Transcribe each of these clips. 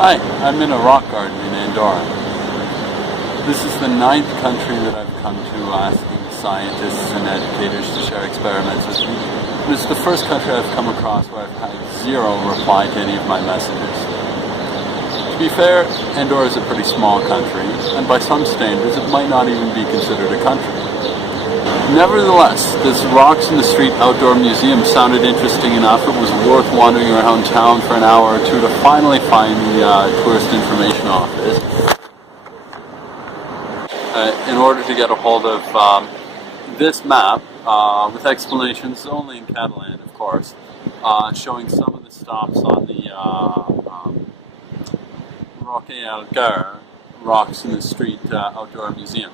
Hi, I'm in a rock garden in Andorra. This is the 9th country that I've come to asking scientists and educators to share experiments with me. And it's the first country I've come across where I've had zero reply to any of my messages. To be fair, Andorra is a pretty small country, and by some standards it might not even be considered a country. Nevertheless, this Rocks in the Street outdoor museum sounded interesting enough it was worth wandering around town for an hour or two to finally find the tourist information office in order to get a hold of this map with explanations only in Catalan, of course, showing some of the stops on the Roques Rocks in the Street outdoor museum.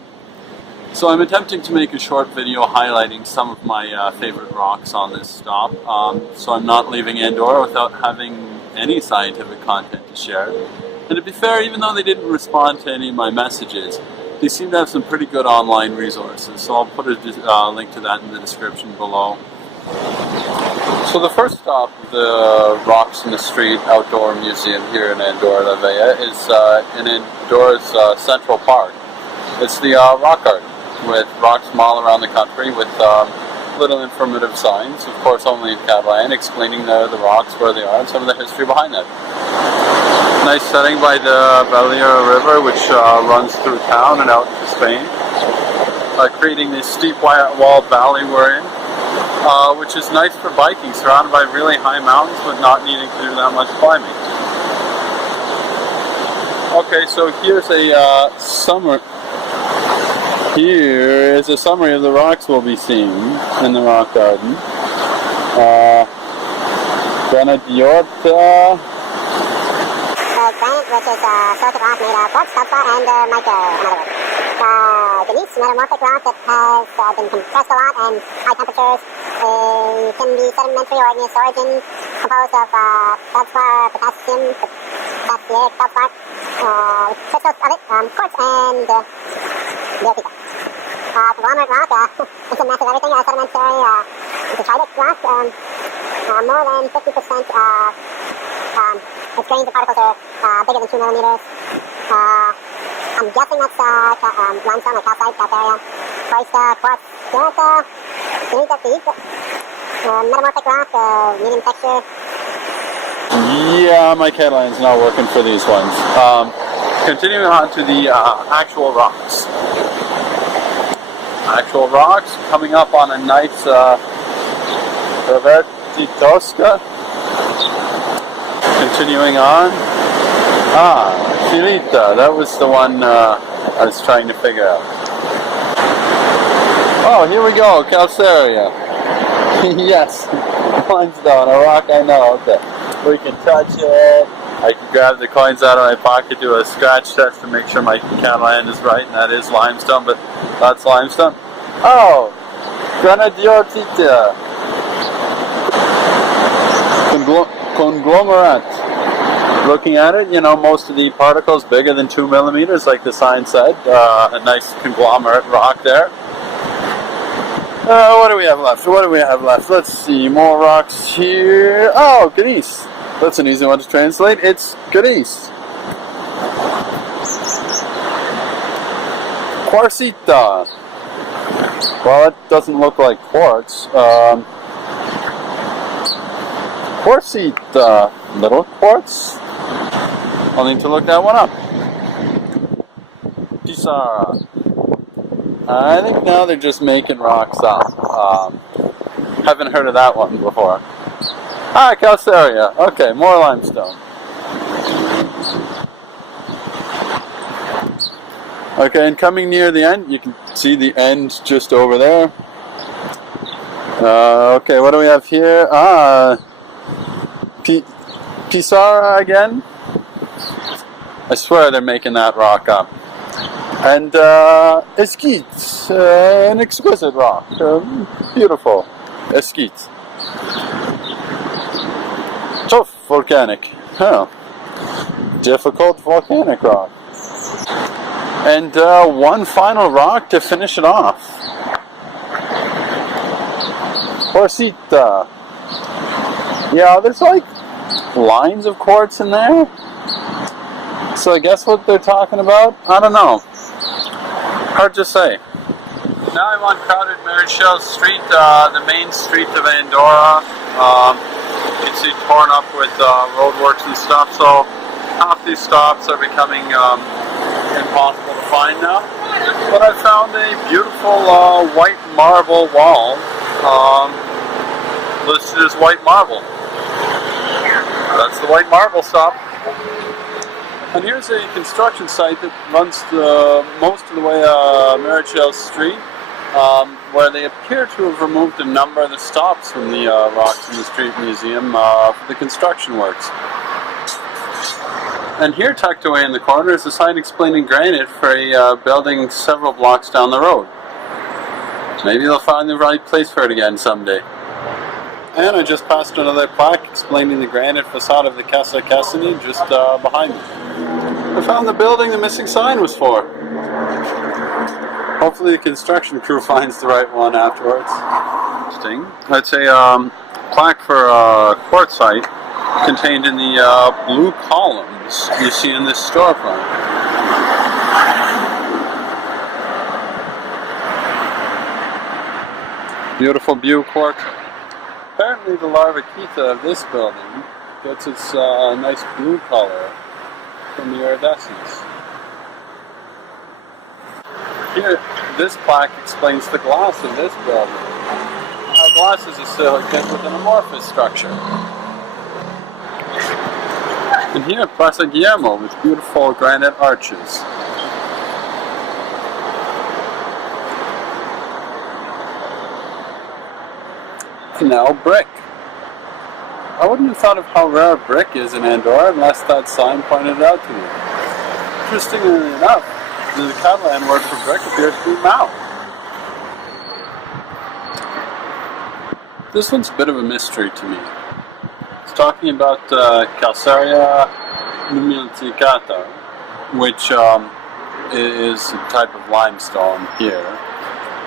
So I'm attempting to make a short video highlighting some of my favorite rocks on this stop, so I'm not leaving Andorra without having any scientific content to share. And to be fair, even though they didn't respond to any of my messages, they seem to have some pretty good online resources, so I'll put a link to that in the description below. So the first stop of the Rocks in the Street outdoor museum here in Andorra la Vella is in Andorra's Central Park. It's the rock garden, with rocks from all around the country, with little informative signs, of course only in Catalan, explaining the rocks, where they are, and some of the history behind them. Nice setting by the Balear River, which runs through town and out into Spain, creating this steep walled valley we're in, which is nice for biking, surrounded by really high mountains, but not needing to do that much climbing. Okay, so here's a Here is a summary of the rocks we'll be seeing in the rock garden. Granodiorta. Granite, which is a sort of rock made of quartz, feldspar, and mica, in other words. Gneiss, metamorphic rock that has been compressed a lot and high temperatures. Can be sedimentary or igneous origin, composed of feldspar, potassium, potassic feldspar, crystals of it, quartz, and biotita. Conglomerate rock, it's a mess of everything, sedimentary, detritic rock, more than 50% its grains of particles are bigger than 2 millimeters. I'm guessing that's limestone or calcite, calcarea. Quartz, metamorphic rock, medium texture. Yeah, my Catalan's not working for these ones. Continuing on to the actual rocks. Actual rocks, coming up on a nice Traverti Tosca. Continuing on. Filita, that was the one I was trying to figure out. Oh, here we go, Calcarea. Yes, limestone, a rock I know, okay. We can touch it. I can grab the coins out of my pocket, do a scratch test to make sure my Catalan is right, and that is limestone, but that's limestone. Oh, Granodiortita. Conglomerate. Looking at it, you know, most of the particles bigger than 2 millimeters, like the sign said. A nice conglomerate rock there. What do we have left? Let's see, more rocks here. Oh, gneiss. That's an easy one to translate. It's gneiss. Quartzita. Well, it doesn't look like quartz. Quartzita. Little quartz. I'll need to look that one up. Pisara. I think now they're just making rocks up. Haven't heard of that one before. Calcarea. Okay, more limestone. Okay, and coming near the end, you can see the end just over there. Okay, what do we have here? Pisara again. I swear they're making that rock up. And Esquite, an exquisite rock, beautiful. Esquite. Tough volcanic. Oh. Difficult volcanic rock. And one final rock to finish it off. Quartzita. Yeah, there's like lines of quartz in there. So I guess what they're talking about? I don't know. Hard to say. Now I'm on crowded Marichal Street, the main street of Andorra. You can see torn up with roadworks and stuff, so half these stops are becoming impossible to find now. But I found a beautiful white marble wall listed as white marble. That's the white marble stop. And here's a construction site that runs most of the way Marichal Street, where they appear to have removed a number of the stops from the Rocks in the Street Museum for the construction works. And here, tucked away in the corner, is a sign explaining granite for a building several blocks down the road. Maybe they'll find the right place for it again someday. And I just passed another plaque explaining the granite facade of the Casa Cassini just behind me. I found the building the missing sign was for. Hopefully the construction crew finds the right one afterwards. Interesting. That's a plaque for a quartzite contained in the blue columns you see in this storefront. Beautiful blue quartzite. Apparently the larvaquita of this building gets its nice blue color from the iridescence. Here, this plaque explains the glass of this building. Our glass is a silicate with an amorphous structure. And here, Plaza Guillermo with beautiful granite arches. And now brick. I wouldn't have thought of how rare brick is in Andorra unless that sign pointed it out to me. Interestingly enough, the Catalan word for brick appears to be mau. This one's a bit of a mystery to me. It's talking about calcarea numificata, which is a type of limestone here.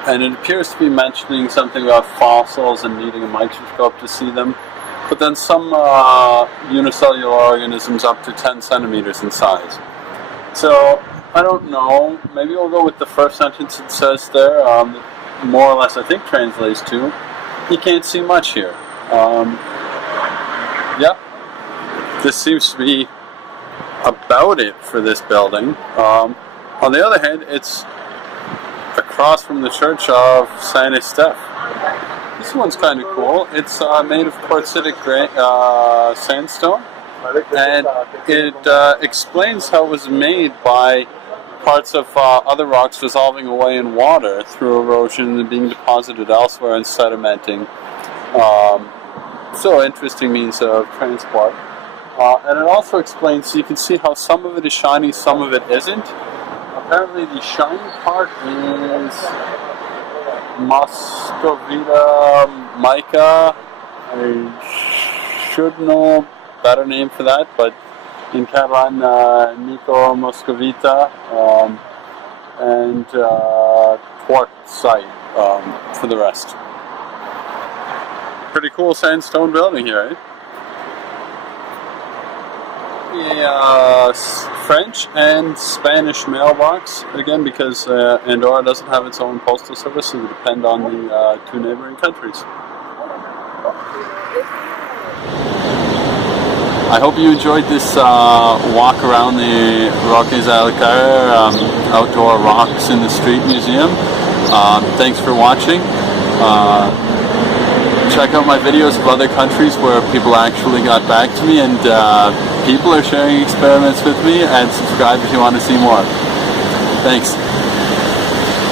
And it appears to be mentioning something about fossils and needing a microscope to see them. But then some unicellular organisms up to 10 centimeters in size. So, I don't know. Maybe we'll go with the first sentence it says there. More or less, I think, translates to, you can't see much here. Yeah. This seems to be about it for this building. On the other hand, it's across from the church of Saint Estephe. This one's kind of cool. It's made of quartzitic sandstone, and it explains how it was made by parts of other rocks dissolving away in water through erosion and being deposited elsewhere and sedimenting. So interesting means of transport. And it also explains, so you can see how some of it is shiny, some of it isn't. Apparently the shiny part is Moscovita mica. I should know a better name for that, but in Catalan, Nico Moscovita, and quartzite for the rest. Pretty cool sandstone building here, eh? French and Spanish mailbox, again because Andorra doesn't have its own postal service, so we depend on the two neighboring countries. I hope you enjoyed this walk around the Roques outdoor rocks in the street museum. Thanks for watching. Check out my videos of other countries where people actually got back to me and people are sharing experiments with me, and subscribe if you want to see more. Thanks.